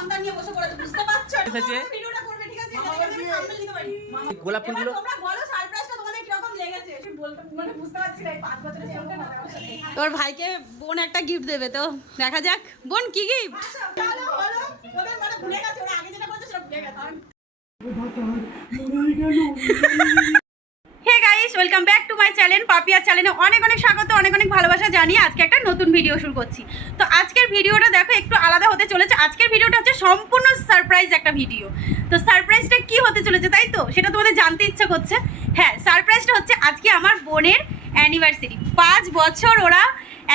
সন্তান নিয়ে বসে পড়েছে বুঝতে পারছ। ভিডিওটা করবে ঠিক আছে? আমি thumbnail দিতে পারি। গোলাপ এবার ফুলগুলো তোমরা বলো সারপ্রাইজটা তোমাদের কীরকম লেগেছে? আমি বলতে মানে বুঝতে পারছি না এই পাঁচ বছরের ছেলেটা না তোর ভাইকে বোন একটা গিফট দেবে তো দেখা যাক। বোন কি গিফট আচ্ছা, ভালো, ভালো। ওদের মানে ভুলে গেছে, ওরা আগে যেটা করেছে সেটা ভুলে গেছে। Hey guys welcome back to my channel Papiya চ্যানেলে অনেক অনেক স্বাগত, অনেক অনেক ভালোবাসা জানিয়ে আজকে একটা নতুন ভিডিও শুরু করছি। তো আজকের ভিডিওটা দেখো, একটু আলাদা হতে চলেছে। আজকের ভিডিওটা হচ্ছে সম্পূর্ণ সারপ্রাইজ একটা ভিডিও তো সারপ্রাইজটা কি হতে চলেছে তাই তো? সেটা তোমাদের জানতে ইচ্ছা করছে। হ্যাঁ সারপ্রাইজটা হচ্ছে আজকে আমার বোনের অ্যানিভার্সারি পাঁচ বছর ওরা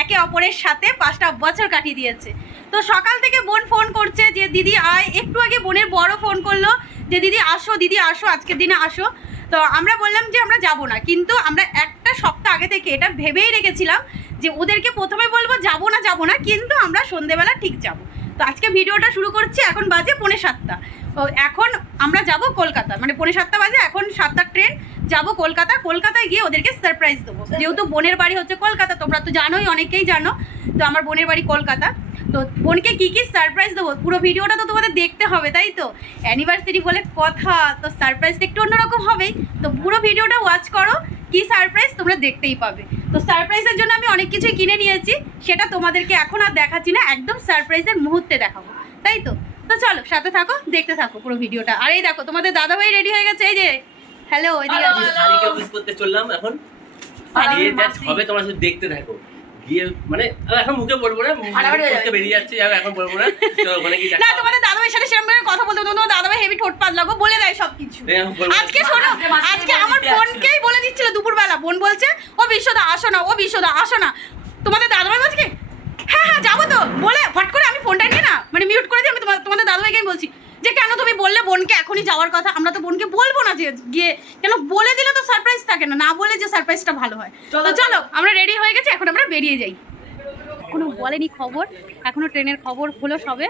একে অপরের সাথে পাঁচটা বছর কাটিয়ে দিয়েছে। তো সকাল থেকে বোন ফোন করছে যে, দিদি আয়। একটু আগে বোনের বড় ফোন করল যে, দিদি আসো দিদি আসো, আজকের দিনে আসো। তো আমরা বললাম যে আমরা যাব না, কিন্তু আমরা একটা সপ্তাহ আগে থেকে এটা ভেবেই রেখেছিলাম যে ওদেরকে প্রথমে বলব যাব না যাব না, কিন্তু আমরা সন্ধেবেলা ঠিক যাব। তো আজকে ভিডিওটা শুরু করছি, এখন বাজে পৌনে সাতটা। এখন আমরা যাব কলকাতা মানে পৌনে সাতটা বাজে, এখন সাতটার ট্রেন, যাব কলকাতা, কলকাতায় গিয়ে ওদেরকে সারপ্রাইজ দেবো। যেহেতু বোনের বাড়ি হচ্ছে কলকাতা, তোমরা তো জানোই, অনেকেই জানো, তো আমার বোনের বাড়ি কলকাতা। তো বোনকে কী কী সারপ্রাইজ দেবো? পুরো ভিডিওটা তো তোমাদের দেখতে হবে তাই তো? অ্যানিভার্সারি বলে কথা তো সারপ্রাইজটা একটু অন্যরকম হবেই। তো পুরো ভিডিওটা ওয়াচ করো কি সারপ্রাইজ তোমরা দেখতেই পাবে। তো সারপ্রাইজের জন্য আমি অনেক কিছুই কিনে নিয়েছি সেটা তোমাদেরকে এখন আর দেখাচ্ছি না একদম সারপ্রাইজের মুহূর্তে দেখাবো তাই তো? তো চলো সাথে থাকো দেখতে থাকো পুরো ভিডিওটা। আর এই দেখো তোমাদের দাদাভাই রেডি হয়ে গেছে এই যে হ্যালো এদিকে করতে চললাম এখন। হবে তোমরা শুধু দেখতে থাকো। গিয়ে মানে এখন মুখে বলব না হয়ে মুখ। বেরিয়ে যাচ্ছে যাবে এখন বলব না। তো ওখানে কি না তোমাদের দাদাভাইয়ের সাথে সেরকম ভাবে কথা বলতে দাদাভাই হেভি ঠোঁট পাত লাগো বলে দেয় সব কিছু আজকে শোনো আজকে আমার বোনকেই বলে দিচ্ছিল দুপুরবেলা। বোন বলছে ও বিশ্বদা আসো না ও বিশ্বদা আসো না। তোমাদের দাদাভাই বলছে কি? হ্যাঁ হ্যাঁ যাব তো। বলে ফট করে আমি ফোনটা নিয়ে না মানে মিউট করে দিয়ে আমি তোমার তোমাদের দাদাভাইকে আমি বলছি যে কেন তুমি বললে বোনকে এখনই যাওয়ার কথা? আমরা তো বোনকে বলব না যে গিয়ে। কেন বলে দিলে তো সারপ্রাইজ থাকে না না বলে যে সারপ্রাইজটা ভালো হয়। তো চলো। আমরা রেডি হয়ে গেছি এখন আমরা বেরিয়ে যাই। এখনও বলেনি খবর এখনও ট্রেনের খবর হলো সবে।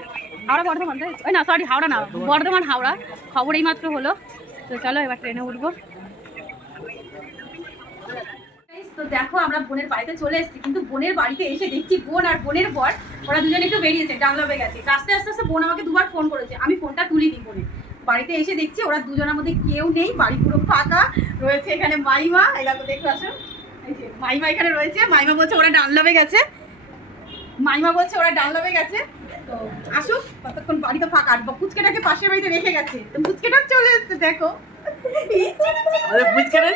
হাওড়া বর্ধমান তাই? না সরি হাওড়া না বর্ধমান হাওড়া। খবর এইমাত্র হলো। তো চলো এবার ট্রেনে উঠবো। তো দেখো আমরা বোনের বাড়িতে চলে এসেছি, কিন্তু বোনের বাড়িতে এসে দেখছি বোন আর বোনের বর, ওরা দুজনে একটু বেরিয়েছে ডানলবে গেছে। রাস্তায় আস্তে আস্তে বোন আমাকে দুবার ফোন করেছে, আমি ফোনটা তুলিনি বোনে বাড়িতে এসে দেখছি ওরা দুজনের মধ্যে কেউ নেই, বাড়ি পুরো ফাঁকা, রয়েছে এখানে মাইমা দেখো, দেখতে আসো মাইমা এখানে রয়েছে, মাইমা বলছে ওরা ডানলবে গেছে। মাইমা বলছে ওরা ডানলবে গেছে। তো আসুক, ততক্ষণ বাড়িতে ফাঁকা, আর পুচকেটাকে পাশের বাড়িতে রেখে গেছে। তো পুচকেটা চলে এসছে, দেখো। আরে বুঝকে না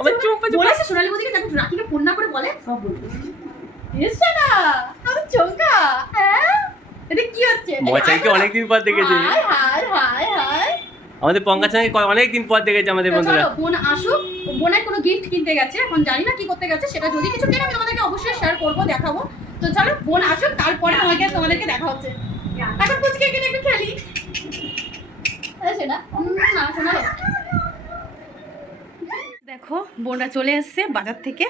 আমার চুপ বলেছে সোনালি বৌদিকে দেখো রাখিকে ফোন না করে বলে সব বলবে না? হ্যাঁ? এটা কি হচ্ছে? মচাইকে অনেকদিন পর দেখেছি। Hi hi hi hi. আমাদের পঙ্কাচাকে অনেকদিন পর দেখেছে আমাদের বন্ধুরা। বোন আসুক। বোনের কোনো গিফট কিনতে গেছে এখন জানি না কি করতে গেছে সেটা যদি কিছু কিনে আমি তোমাদেরকে অবশ্যই শেয়ার করব দেখাবো। তো চলো বোন আসুক তারপরে তোমাকে তোমাদেরকে দেখা হচ্ছে। এখন পুচকে কিনে একটু খেলি। এই সেটা উম, না শোনা দেখো, বোনরা চলে এসছে বাজার থেকে।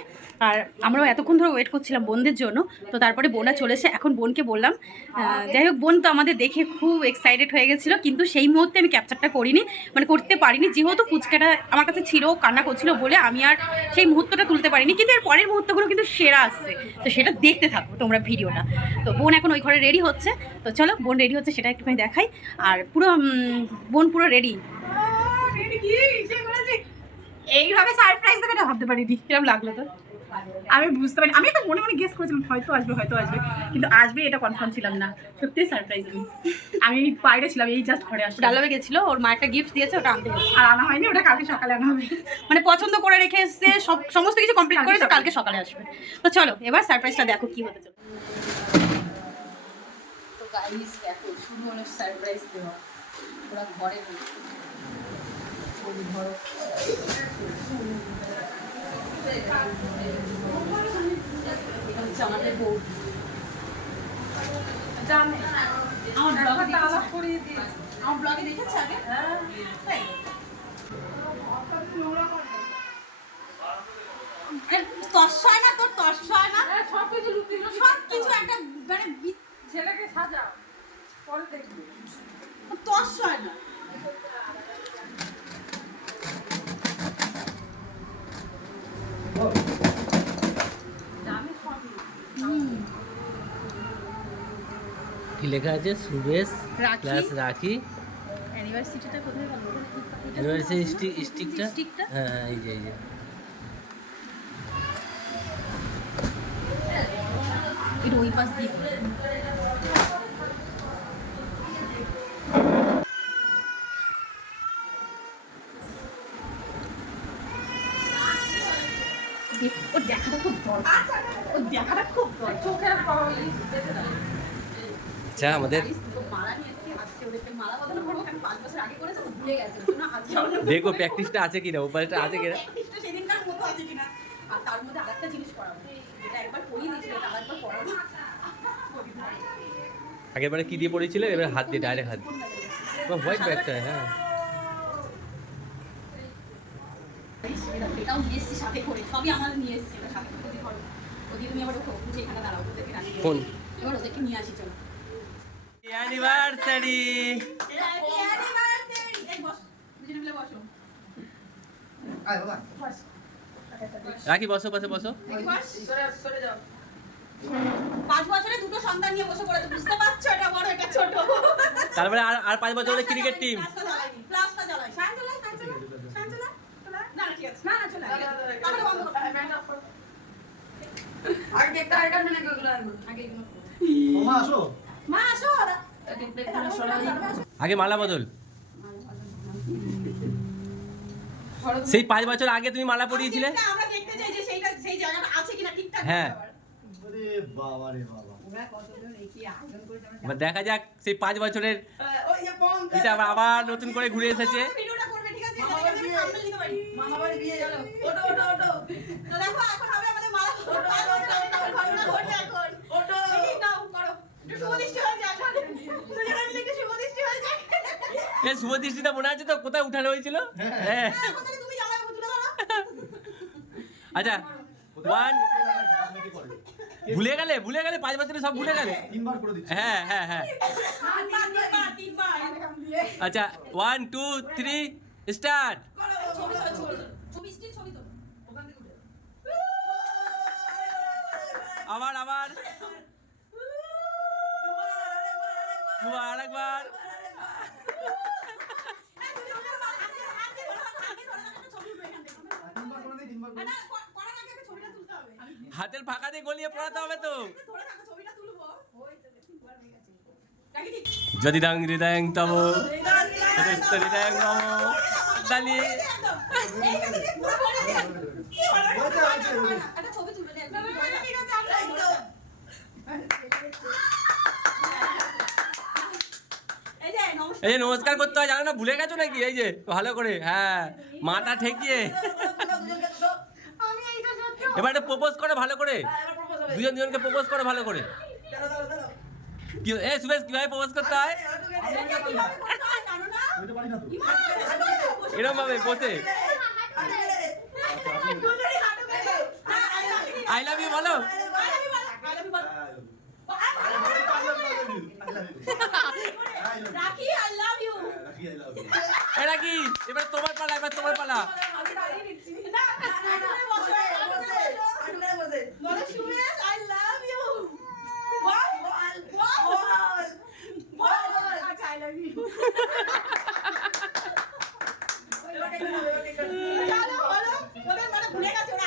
আর আমরাও এতক্ষণ ধরে ওয়েট করছিলাম বোনদের জন্য। তো তারপরে বোনরা চলে এসে এখন বোনকে বললাম যাই হোক, বোন তো আমাদের দেখে খুব এক্সাইটেড হয়ে গেছিল, কিন্তু সেই মুহূর্তে আমি ক্যাপচারটা করিনি মানে করতে পারিনি। যেহেতু ফুচকাটা আমার কাছে ছিল কান্না করছিল বলে আমি আর সেই মুহূর্তটা তুলতে পারিনি, কিন্তু এর পরের মুহূর্তগুলো কিন্তু সেরা আসছে। তো সেটা দেখতে থাকো তোমরা ভিডিওটা। তো বোন এখন ওই ঘরে রেডি হচ্ছে। তো চলো, বোন রেডি হচ্ছে, সেটা একটুখানি দেখাই। আর পুরো বোন পুরো রেডি এইভাবে সারপ্রাইজ দেবে এটা ভাবতে পারিনি। কীরকম লাগল তো আমি বুঝতে পারি আমি একটা মনে মনে গেস করেছিলাম হয়তো আসবে হয়তো আসবে। কিন্তু আসবে এটা কনফার্ম ছিলাম না। সত্যি সারপ্রাইজ আমি। আমি বাইরে ছিলাম এই জাস্ট ঘরে আসলাম। ডালাবে গেছিল ওর মা একটা গিফট দিয়েছে ওটা আনতে আর আনা হয়নি ওটা কালকে সকালে আনা হবে। মানে পছন্দ করে রেখে এসছে সব সমস্ত কিছু কমপ্লিট করে তো কালকে সকালে আসবে। তো চলো এবার সারপ্রাইজটা দেখো কি হতে চলে তো গাইস দেখো শুরু হলো সারপ্রাইজ দেওয়া। ওরা ঘরে আমার ব্লগে আমার ব্লগে দেখেছে? তর্স হয় না তোর তর্স হয় না সব কিছু একটা মানে ছেলেকে সাজাও পরে দেখবি তর্স হয় না আমি সবই হুম। কি লেখা আছে সুবেশ রাখি। প্লাস রাখি। অ্যানিভার্সারিটা কোথায় গেল ইউনিভার্সিটি স্টিক স্টিকটা স্টিকটা? হ্যাঁ হ্যাঁ, এই যে এই যে। এটা ওই পাশ দিয়ে। ওর দেখাটা খুব দরকার। দেখাটা খুব দরকার। চোখের আচ্ছা আমাদের দেখো প্র্যাকটিসটা আছে কিনা উপায়টা আছে কিনা? করাবো আগেরবারে কি দিয়ে পড়েছিল এবার হাত দিয়ে ডাইরেক্ট হাত দিয়ে। হোয়াইট ব্যাগটা হ্যাঁ। কোন? এবার ওদেরকে নিয়ে আসি চলো। রাখি বসো পাশে বসো পাঁচ বছরে দুটো সন্তান নিয়ে বসে পড়েছে বুঝতে পারছ এটা বড় এটা ছোট তারপরে আর আর পাঁচ বছর হলে ক্রিকেট টিম। না, না, ঠিক আছে। না, না, চলে। তাহলে বন্ধ। আগে আসো মা, আসো। আগে মালা বদল। সেই পাঁচ বছর আগে তুমি মালা পরিয়েছিলে? আমরা দেখতে চাই যে সেইটা সেই জায়গাটা আছে কিনা ঠিকঠাক হ্যাঁ। দেখা যাক সেই পাঁচ বছরের এটা আবার আবার নতুন করে ঘুরে এসেছে। দেখো, এখন হবে আমাদের মালা এ শুভ দৃষ্টিটা মনে আছে তো? কোথায় উঠানো হয়েছিল? হ্যাঁ। হ্যাঁ, ধরো। আচ্ছা ওয়ান ভুলে গেলে ভুলে গেলে পাঁচ বছরে সব ভুলে গেলে। তিনবার করে দিচ্ছি। হ্যাঁ হ্যাঁ হ্যাঁ। আচ্ছা ওয়ান টু থ্রি স্টার্ট। আবার আবার। তুলতে হবে। হাতের ফাঁকা দিয়ে গলিয়ে পড়াতে হবে তো? যদি দাং হৃদয়ং তব হৃদয়ং দালি একদম। এই যে দিদি, পুরো বলে দিলাম। কি হলো? হয়েছে, হয়েছে, হয়েছে। একটা ছবি তুলবে, দেখ, ঠিক আছে, আমরা একদম। এই যে, নমস্কার। এই যে নমস্কার করতে হয় জানো না ভুলে গেছো নাকি এই যে ভালো করে হ্যাঁ মাথা ঠেকিয়ে আমি এইটা সত্যি প্রপোজ করো ভালো করে দুজন দুজনকে প্রপোজ করে ভালো করে কি এ সুবেশ কীভাবে প্রপোজ করতে হয় এটা কীভাবে করতে হয় জানো না? আমি তো পারি না তো ইমান, এটা বসে এরকম ভাবে বসে। হ্যাঁ. আই লাভ ইউ বলো I love you. বলো, I love you. বলো। রাখি আই লাভ ইউ এটা কি এবার তোমার পালা এবার তোমার পালা। না না না বসো বসো বলো সুরেশ আই লাভ ইউ বল বল বল। বল। আই লাভ ইউ চলো হলো ওদের মানে ভুলে গেছে ওরা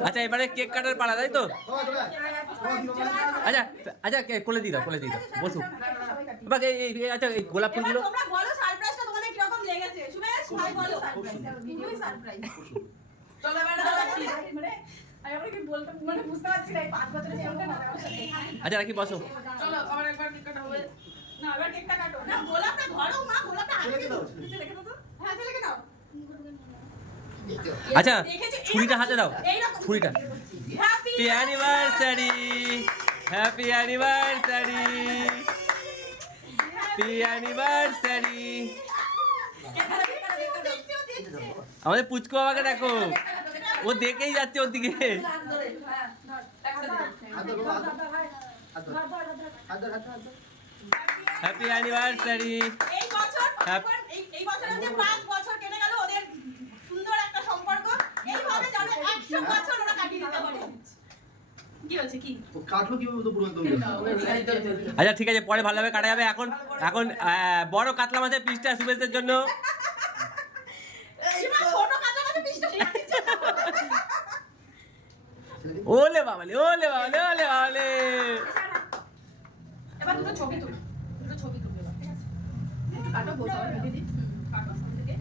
আচ্ছা এবারে কেক কাটার পালা তাই তো? আচ্ছা আচ্ছা কোলে দিয়ে দাও কোলে দিয়ে দাও বসু। এবার এই- আচ্ছা এই গোলাপ এবার ফুলগুলো তোমরা বলো সারপ্রাইজটা তোমাদের কীরকম লেগেছে? সুমেশ ভাই বলো সারপ্রাইজ ভিডিও সারপ্রাইজ মানে মানে বুঝতে পারছি না এই পাঁচ বছরের ছেলেটা না আচ্ছা রাখি বসো। চলো আবার একবার কেক কাটা হবে। না এবার কেকটা কাটো। না গোলাপটা ধরো মা গোলাপটা হাতে ছেলেকে দাও, দাও। হ্যাঁ ছেলেকে দাও। আচ্ছা ছুরিটা হাতে দাও। ছুরিটা। Happy anniversary happy anniversary happy anniversary আমাদের পুচকু বাবাকে দেখো। ও দেখেই যাচ্ছে ওর দিকে। হ্যাপি অ্যানিভার্সারি এই বছর এই বছর হচ্ছে পাঁচ বছর কেটে গেল ওদের সুন্দর একটা সম্পর্ক এইভাবে যাবে একশো বছর ওরা কাটিয়ে দিতে পারে। আচ্ছা ঠিক আছে পরে ভালোভাবে কাটা যাবে এখন এখন বড় কাতলা মাছের পিসটা সুবেশদের জন্য। ওলে বাবালে ওলে বাবালে ওলে বাবালে। এবার দুটো ছবি তুল দুটো ছবি তুল এবার ঠিক আছে? কাটো দিদি কাটো সব থেকে।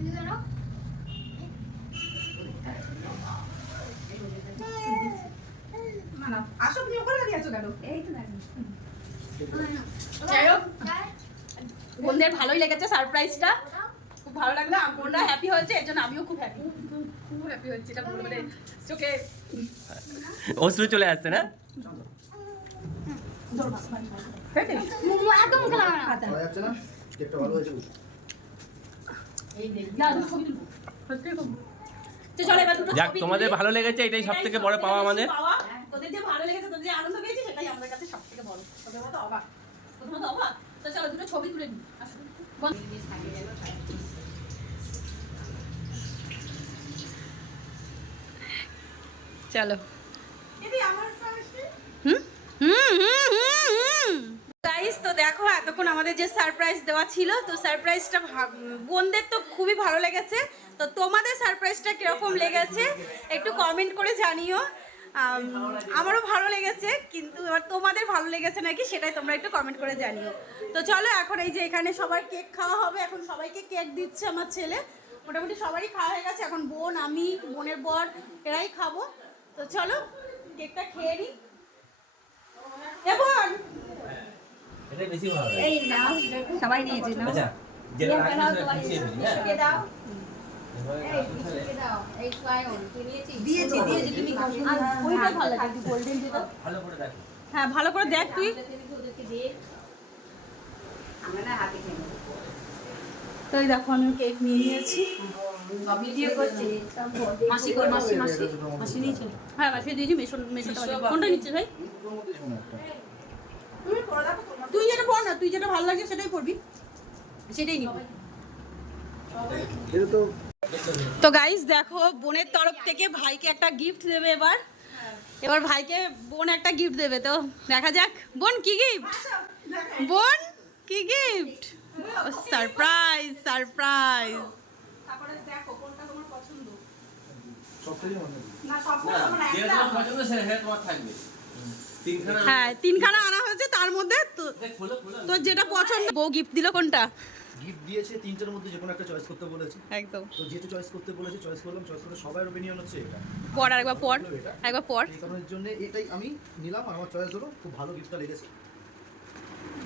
না না আসো তুমি ওখানে দাঁড়িয়ে আছো কেন? এই তো যাই। বোনদের ভালোই লেগেছে সারপ্রাইজটা। খুব ভালো লাগল। বোনরা হ্যাপি হয়েছে এর জন্য আমিও খুব হ্যাপি খুব হ্যাপি হচ্ছে এটা মানে চোখে অশ্রু চলে আসছে না? একদম খেলা কেকটা ভালো হয়েছে? যাক তোমাদের ভালো লেগেছে এটাই সব থেকে বড় পাওয়া আমাদের। তোদের যে ভালো লেগেছে তোদের যে আনন্দ পেয়েছি সেটাই আমাদের কাছে সব থেকে বড়। ওদের মতো অবাক। প্রথমত অবাক? তো চলো দুটো ছবি তুলে নিই। আসো চলো। দিদি আমার পাশে হুম? হুম হুম হুম হুম। গাইস তো দেখো এতক্ষণ আমাদের যে সারপ্রাইজ দেওয়া ছিল তো সারপ্রাইজটা বোনদের তো খুবই ভালো লেগেছে। তো তোমাদের সারপ্রাইজটা কীরকম লেগেছে একটু কমেন্ট করে জানিও। আমারও ভালো লেগেছে কিন্তু এবার তোমাদের ভালো লেগেছে নাকি সেটাই তোমরা একটু কমেন্ট করে জানিও। তো চলো এখন এই যে এখানে সবার কেক খাওয়া হবে এখন সবাইকে কেক দিচ্ছে আমার ছেলে। মোটামুটি সবারই খাওয়া হয়ে গেছে এখন বোন আমি বোনের বর এরাই খাব। তো চলো কেকটা খেয়ে নিই বোন! এটাই বেশি ভালো এই নাও সবাই নিয়েছে নাও। হ্যাঁ? বিস্কুটে দাও এই বিস্কুটে দাও এই সায়ন তুই নিয়েছিস দিয়েছি দিয়েছি তুমি ওইটা ভালো লাগে গোল্ডেন যেটা। ভালো করে দেখো। হ্যাঁ ভালো করে দেখ তুই। তো দেখো আমি কেক নিয়ে নিয়েছি। হ্যাঁ মাসি দিয়েছি মেশন কোনটা নিচ্ছিস ভাই? তুই যেটা পড় না তুই যেটা ভালো লাগছে সেটাই পড়বি। সেটাই নিবি। এটা তো তো গাইস দেখো বোনের তরফ থেকে ভাইকে একটা গিফট দেবে এবার। এবার ভাইকে বোন একটা গিফট দেবে তো দেখা যাক। বোন কি গিফট বোন কি গিফট সারপ্রাইজ সারপ্রাইজ তারপরে দেখো কোনটা তোমার পছন্দ? সব মনে না সব পছন্দ সেটা সেটা তোমার থাকবে। হ্যাঁ তিনখানা আনা হয়েছে তার মধ্যে তোর যেটা পছন্দ বউ গিফট দিল কোনটা? গিফট দিয়েছে তিনটার মধ্যে যে কোনো একটা চয়েস করতে বলেছে। একদম। তো যেটা চয়েস করতে বলেছে চয়েস করলাম চয়েস করতে সবার ওপিনিয়ন হচ্ছে এটা। পর আর একবার পর একবার পর। এই কারণের জন্য এটাই আমি নিলাম আর আমার চয়েস হলো খুব ভালো গিফটটা লেগেছে।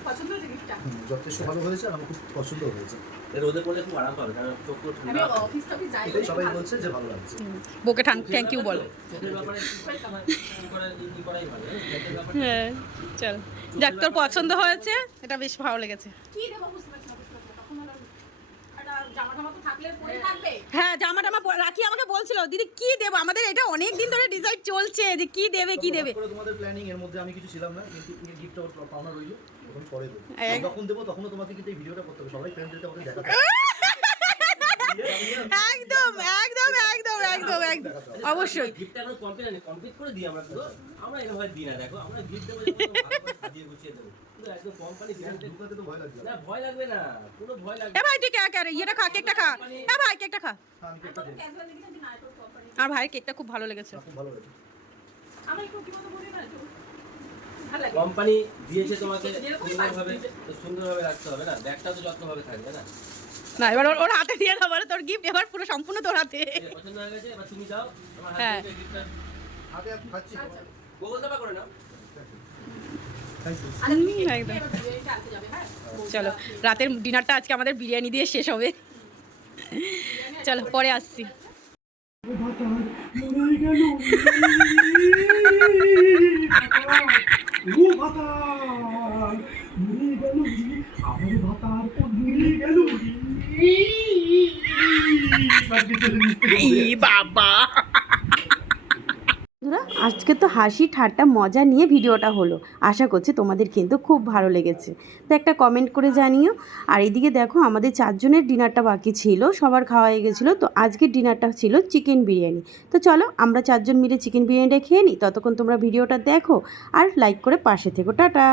পছন্দ হয়েছে গিফটটা যথেষ্ট ভালো হয়েছে আর আমার খুব পছন্দ হয়েছে। রোদে পড়লে খুব আরাম পাবে কারণ চোখ ঠান্ডা। অফিস টফিস যাই এটাই সবাই বলছে যে ভালো লাগছে। বউকে থ্যাংক ইউ বল। হ্যাঁ চল। যাক তোর পছন্দ হয়েছে এটা বেশ ভালো লেগেছে। কি দেবো বুঝতে পারছি হ্যাঁ জামা টামা রাখি আমাকে বলছিল দিদি কি দেবো? আমাদের এটা অনেক দিন ধরে ডিসাইড চলছে যে কি দেবে কি দেবে? তোমাদের প্ল্যানিং এর মধ্যে আমি কিছু ছিলাম না কিন্তু গিফট পাওনা রইল। তখন পরে দেবো। যখন দেবো তখনও তোমাকে কিন্তু এই ভিডিওটা করতে হবে। সবাই ফ্রেন্ডদেরকে দেখাতে একদম একদম একদম একদম একদম। অবশ্যই। গিফটটা এখন কমপ্লিট আনি। কমপ্লিট করে দিই আমরা পুরো আমরা এরকম দিই না দেখো। আমরা গিফট দেবো যখন ভালো করে সাজিয়ে গুছিয়ে দেবো। পুরো একদম কোম্পানি ঢুকাতে তো ভয় লাগছে। না ভয় লাগবে না। পুরো ভয় লাগবে এ ভাই ঠিক আছে খা কেকটা খা। এ ভাই কেকটা খা। হ্যাঁ, আর ভাইয়ের কেকটা খুব ভালো লেগেছে। খুব ভালো হয়েছে আমি একটু কি মতো বলি না একটু? ভালো লাগে কোম্পানি দিয়েছে তোমাকে সুন্দরভাবে তো সুন্দরভাবে রাখতে হবে না? ব্যাগটা তো যত্নভাবে থাকবে না? না এবার ওর- ওর হাতে দিয়ে দাও তোর গিফট এবার পুরো সম্পূর্ণ তোর হাতে। পছন্দ হয়ে গেছে এবার তুমি তোমার হ্যাঁ। হাতে হাতে এখন খাচ্ছি। গুগল দাবা করে নাও। যাবে হ্যাঁ? চলো রাতের ডিনারটা আজকে আমাদের বিরিয়ানি দিয়ে শেষ হবে। চলো পরে আসছি। ও ভাতার নিয়ে গেল আমার ভাতার নিয়ে গেল বাবা। আজকে তো হাসি, ঠাট্টা, মজা নিয়ে ভিডিওটা হলো। আশা করছি তোমাদের কিন্তু খুব ভালো লেগেছে। তো একটা কমেন্ট করে জানিও। আর এদিকে দেখো, আমাদের চারজনের ডিনারটা বাকি ছিল, সবার খাওয়া হয়ে গেছিল। তো আজকের ডিনারটা ছিল চিকেন বিরিয়ানি। তো চলো, আমরা চারজন মিলে চিকেন বিরিয়ানিটা খেয়ে নিই। ততক্ষণ তোমরা ভিডিওটা দেখো আর লাইক করে পাশে থেকো। টাটা!